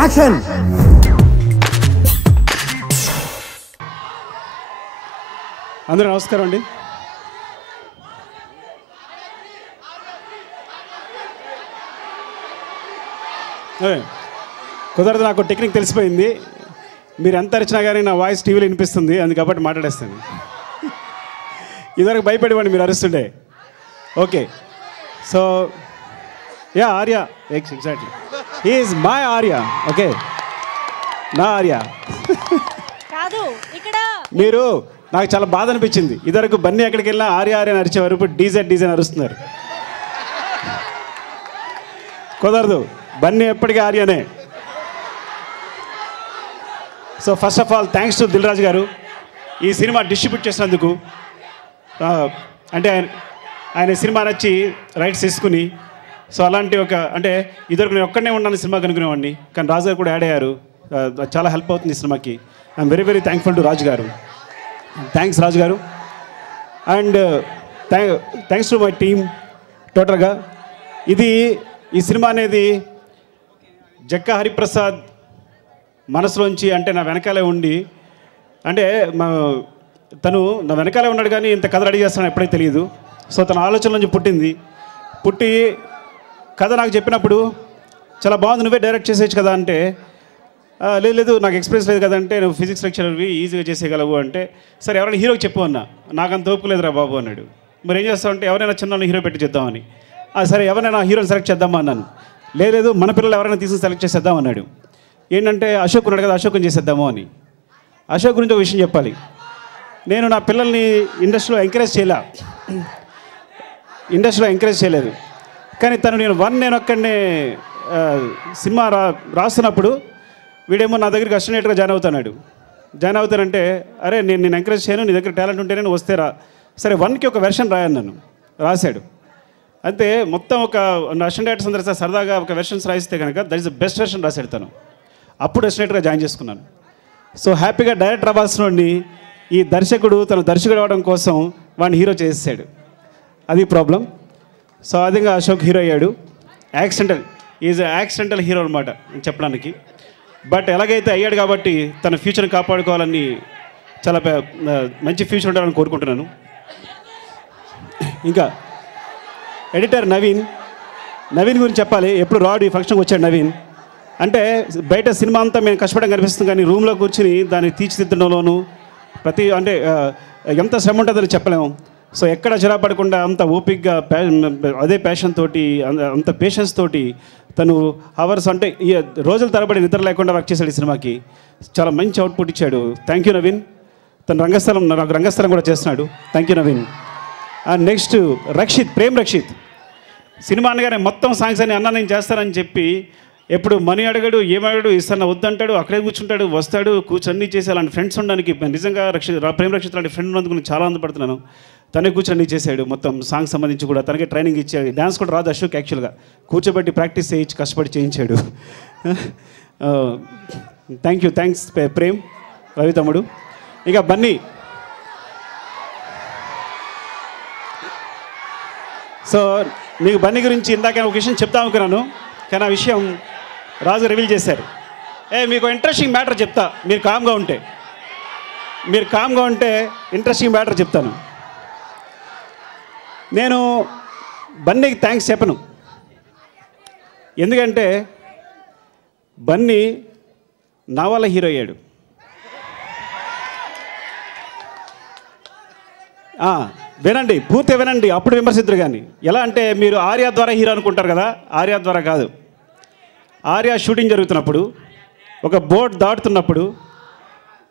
Action అందరూ నమస్కారం అండి. కుదరదు నాకు టెక్నిక్ తెలిసిపోయింది. మీరు ఎంత అరిచినా కానీ నా వాయిస్ టీవీలో వినిపిస్తుంది అందు కాబట్టి మాట్లాడేస్తాను. ఇదివరకు భయపడేవాడిని మీరు అరుస్తుండే okay. So yeah Arya. Exactly is my Arya okay నా ఆర్య కాదు ఇక్కడ మీరు నాకు చాలా బాధ అనిపించింది. ఇదివరకు బన్నీ ఎక్కడికి వెళ్ళినా ఆర్య ఆర్య అని అరిచేవారు ఇప్పుడు డీజెడ్ డీజెడ్ అరుస్తున్నారు కుదరదు. బన్నీ ఎప్పటికీ ఆర్యనే so first of all thanks to Dil Raju garu. ఈ సినిమా డిస్ట్రిబ్యూట్ చేసినందుకు అంటే ఆయన ఆయన సినిమా నచ్చి రైట్స్ తీసుకుని సో అలాంటి ఒక అంటే ఇద్దరు నేను ఒక్కడనే ఉన్నాను సినిమా కనుక్కునేవాడిని. కానీ రాజు గారు కూడా యాడ్ అయ్యారు. చాలా హెల్ప్ అవుతుంది ఈ సినిమాకి. I'm very very thankful to Raju garu. Thanks Raju garu. And thanks to my team టోటల్గా ఇది ఈ సినిమా అనేది జక్క హరిప్రసాద్ మనసులోంచి అంటే నా వెనకాలే ఉండి అంటే మా తను నా వెనకాలే ఉన్నాడు కానీ ఇంత కథ రెడీ చేస్తాను ఎప్పుడైతే తెలియదు. సో తన ఆలోచన నుంచి పుట్టింది. పుట్టి కథ నాకు చెప్పినప్పుడు చాలా బాగుంది నువ్వే డైరెక్ట్ చేసేయచ్చు కదా అంటే లేదు లేదు నాకు ఎక్స్పీరియన్స్ లేదు కదంటే నువ్వు ఫిజిక్స్ లెక్చరర్వి ఈజీగా చేసేయగలవు అంటే సరే ఎవరైనా హీరోకి చెప్పు అన్నా నాకు అంత ఓపిక లేదురా బాబు అన్నాడు. మరి ఏం చేస్తావు అంటే ఎవరైనా చిన్న హీరో పెట్టి చేద్దామని. సరే ఎవరైనా హీరోని సెలెక్ట్ చేద్దామా అన్నాను. లేదు లేదు మన పిల్లలు ఎవరైనా తీసుకుని సెలెక్ట్ చేసేద్దాం అన్నాడు. ఏంటంటే అశోక్ ఉన్నాడు కదా అశోక్ని చేసేద్దాము అని. అశోక్ గురించి ఒక విషయం చెప్పాలి. నేను నా పిల్లల్ని ఇండస్ట్రీలో ఎంకరేజ్ చేయలే? ఇండస్ట్రీలో ఎంకరేజ్ చేయలేదు. కానీ తను నేను వన్ నేను ఒక్కడనే సినిమా రా రాస్తున్నప్పుడు వీడేమో నా దగ్గరికి అస్టినేట్గా జాయిన్ అవుతున్నాడు. జాయిన్ అవుతానంటే అరే నేను నేను ఎంకరేజ్ చేయను నీ దగ్గర టాలెంట్ ఉంటేనే నేను వస్తే రా. సరే వన్కి ఒక వెర్షన్ రాయన్నాను రాశాడు. అంతే మొత్తం ఒక అసిస్టెంట్ డైరెక్టర్స్ అందరూ సార్ సరదాగా ఒక వెర్షన్స్ రాయిస్తే కనుక that is the best version రాశాడు తను. అప్పుడు అసిస్టెంట్గా జాయిన్ చేసుకున్నాను. సో హ్యాపీగా డైరెక్టర్ అవ్వాల్సిన వాడిని ఈ దర్శకుడు తన దర్శకుడు అవడం కోసం వాడిని హీరో చేసేసాడు. అది ప్రాబ్లం. సో అదేగా అశోక్ హీరో అయ్యాడు. యాక్సిడెంటల్ ఈజ్ యాక్సిడెంటల్ హీరో అనమాట చెప్పడానికి. బట్ ఎలాగైతే అయ్యాడు కాబట్టి తన ఫ్యూచర్ని కాపాడుకోవాలని చాలా మంచి ఫ్యూచర్ ఉండాలని కోరుకుంటున్నాను. ఇంకా ఎడిటర్ నవీన్ నవీన్ గురించి చెప్పాలి. ఎప్పుడు రాడు ఈ ఫంక్షన్కి వచ్చాడు నవీన్. అంటే బయట సినిమా అంతా మేము కష్టపడడం కనిపిస్తుంది కానీ రూమ్లో కూర్చుని దాన్ని తీర్చిదిద్దడంలోనూ ప్రతి అంటే ఎంత శ్రమ ఉంటుందని చెప్పలేము. సో ఎక్కడ చిరాపడకుండా అంత ఓపిక్గా ప్యా అదే ప్యాషన్ తోటి అంత- అంత పేషెన్స్ తోటి తను అవర్స్ అంటే రోజుల తరబడి నిద్ర లేకుండా వర్క్ చేశాడు ఈ సినిమాకి. చాలా మంచి అవుట్పుట్ ఇచ్చాడు. థ్యాంక్ యూ నవీన్ తన రంగస్థలం నాకు రంగస్థలం కూడా చేస్తున్నాడు. Thank you Naveen and next Rakshit Prem Rakshit. Cinema అనగానే మొత్తం సాంగ్స్ అని అన్న నేను చేస్తానని చెప్పి ఎప్పుడు మనీ అడగడు ఏమడగడు ఇస్తాను వద్దంటాడు అక్కడే కూర్చుంటాడు వస్తాడు కూర్చొని చేసి అలాంటి ఫ్రెండ్స్ ఉండడానికి నిజంగా రక్షిత్ ప్రేమ రక్షిత్ లాంటి ఫ్రెండ్ ఉన్నందుకు నేను చాలా ఆనందపడుతున్నాను. తనే కూర్చొని చేశాడు. మొత్తం సాంగ్ సంబంధించి కూడా తనకే ట్రైనింగ్ ఇచ్చాడు డ్యాన్స్ కూడా రాదు అశోక్ యాక్చువల్గా కూర్చోబెట్టి ప్రాక్టీస్ చేయించి కష్టపడి చేయించాడు. Thank you thanks Prem Ravi తమ్ముడు. ఇక బన్నీ. సో మీకు బన్నీ గురించి ఇందాక ఒక విషయం చెప్తా అనుకున్నాను. కానీ ఆ విషయం రాజు రివీల్ చేశారు. ఏ మీకు ఇంట్రెస్టింగ్ మ్యాటర్ చెప్తా. మీరు కామ్గా ఉంటే. మీరు కామ్గా ఉంటే ఇంట్రెస్టింగ్ మ్యాటర్ చెప్తాను. నేను బన్నీకి థ్యాంక్స్ చెప్పను. ఎందుకంటే బన్నీ నా వల్ల హీరో అయ్యాడు. వినండి పూర్తి వినండి అప్పుడు విమర్శిద్దరు కానీ. ఎలా అంటే మీరు ఆర్య ద్వారా హీరో అనుకుంటారు కదా? ఆర్య ద్వారా కాదు. ఆర్య షూటింగ్ జరుగుతున్నప్పుడు ఒక బోట్ దాటుతున్నప్పుడు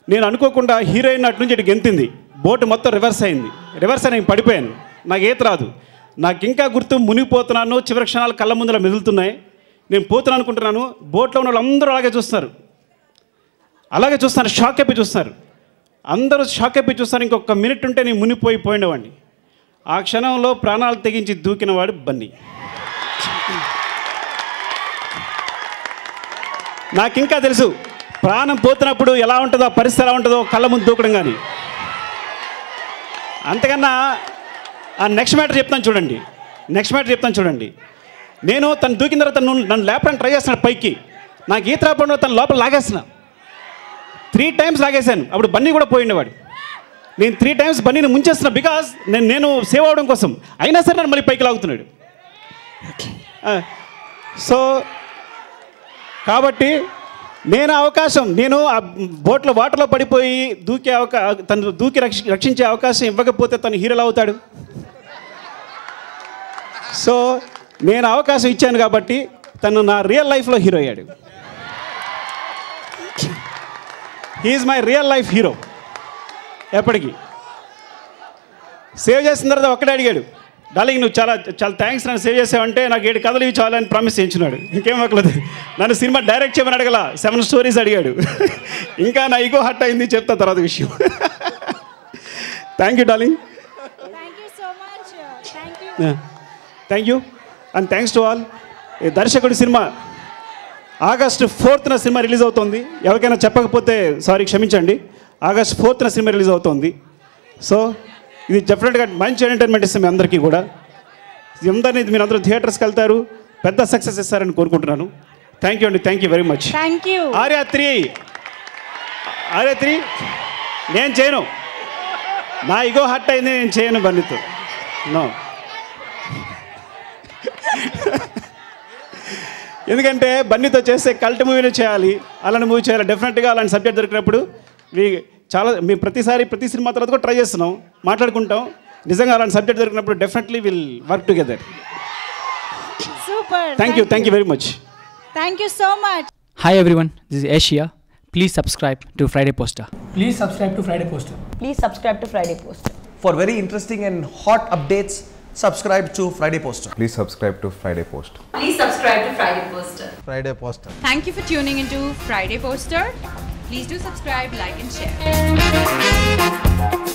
నేను అనుకోకుండా హీరోయిన్ అటు నుంచి ఇటు గెంతింది. బోట్ మొత్తం రివర్స్ అయింది. రివర్స్ అని పడిపోయాను. నాకు ఈత రాదు. నాకు ఇంకా గుర్తు మునిగిపోతున్నాను చివరి క్షణాలు కళ్ళ ముందర మెదులుతున్నాయి. నేను పోతున్నాను అనుకుంటున్నాను బోట్లో ఉన్న వాళ్ళందరూ అలాగే చూస్తున్నారు అలాగే చూస్తున్నారు షాక్ అయిపోయి చూస్తున్నారు అందరూ షాక్ అయిపోయి చూస్తారు ఇంకొక మినిట్ ఉంటే నేను మునిపోయి పోయినవాడిని. ఆ క్షణంలో ప్రాణాలు తెగించి దూకినవాడు బన్నీ. నాకు ఇంకా తెలుసు ప్రాణం పోతున్నప్పుడు ఎలా ఉంటుందో పరిస్థితి ఎలా ఉంటుందో కళ్ళ ముందు దూకడం కానీ. అంతకన్నా ఆ నెక్స్ట్ మ్యాటర్ చెప్తాను చూడండి. నెక్స్ట్ మ్యాటర్ చెప్తాను చూడండి. నేను తను దూకిన తర్వాత నన్ను నన్ను లేపడానికి ట్రై చేస్తున్నాడు పైకి. నాకు ఈత రాకుండా తను లోపల లాగేస్తున్నా. Three times లాగేశాను. అప్పుడు బన్నీ కూడా పోయిండేవాడు నేను త్రీ టైమ్స్ బన్నీని ముంచేస్తున్నా బికాస్ నేను నేను సేవ్ అవడం కోసం. అయినా సరే నన్ను మళ్ళీ పైకి లాగుతున్నాడు. సో కాబట్టి నేను అవకాశం నేను ఆ బోట్లో వాటర్లో పడిపోయి దూకే అవకా తను దూకి రక్ష రక్షించే అవకాశం ఇవ్వకపోతే తను హీరోలు అవుతాడు. సో నేను అవకాశం ఇచ్చాను కాబట్టి తను నా రియల్ లైఫ్లో హీరో అయ్యాడు. He's my real life hero ఎప్పటికీ? సేవ్ చేసిన తర్వాత ఒక్కడే అడిగాడు డార్లింగ్ నువ్వు చాలా చాలా థ్యాంక్స్ నన్ను సేవ్ చేసావంటే నాకు ఏడు కథలు ఇవి చాలని ప్రామిస్ చేయించున్నాడు. ఇంకేం అక్కలేదు నన్ను సినిమా డైరెక్ట్ చేయమని అడగల. సెవెన్ స్టోరీస్ అడిగాడు. ఇంకా నా ఈగో హట్ అయింది చెప్తా తర్వాత విషయం. Thank you darling thank you and thanks to all దర్శకుడి సినిమా ఆగస్టు ఫోర్త్న సినిమా రిలీజ్ అవుతుంది. ఎవరికైనా చెప్పకపోతే సారీ క్షమించండి. ఆగస్ట్ ఫోర్త్న సినిమా రిలీజ్ అవుతుంది. సో ఇది డెఫినెట్గా మంచి ఎంటర్టైన్మెంట్ ఇస్తాం మీ అందరికీ కూడా. అందరినీ మీరు అందరూ థియేటర్స్కి వెళ్తారు. పెద్ద సక్సెస్ ఇస్తారని కోరుకుంటున్నాను. థ్యాంక్ యూ అండి. Thank you very much thank you Arya three. Arya three. నేను చేయను. నా ఇగో హట్ అయింది నేను చేయను బన్నీతో నో ఎందుకంటే బన్నీతో చేస్తే కల్ట్ మూవీనే చేయాలి అలాంటి మూవీ చేయాలి. డెఫినెట్గా అలాంటి సబ్జెక్ట్ దొరికినప్పుడు మీ చాలా మేము ప్రతిసారి ప్రతి సినిమా తర్వాత కూడా ట్రై చేస్తున్నాం మాట్లాడుకుంటాం. నిజంగా అలాంటి సబ్జెక్ట్ దొరికినప్పుడు definitely will work together thank you thank you very much thank you so much hi everyone this Asia please subscribe to Friday poster please subscribe to Friday poster please subscribe to Friday poster for very interesting and hot updates subscribe to Friday Poster. Please subscribe to Friday Poster. Please subscribe to Friday Poster. Friday Poster. Thank you for tuning into Friday Poster. Please do subscribe, like and share.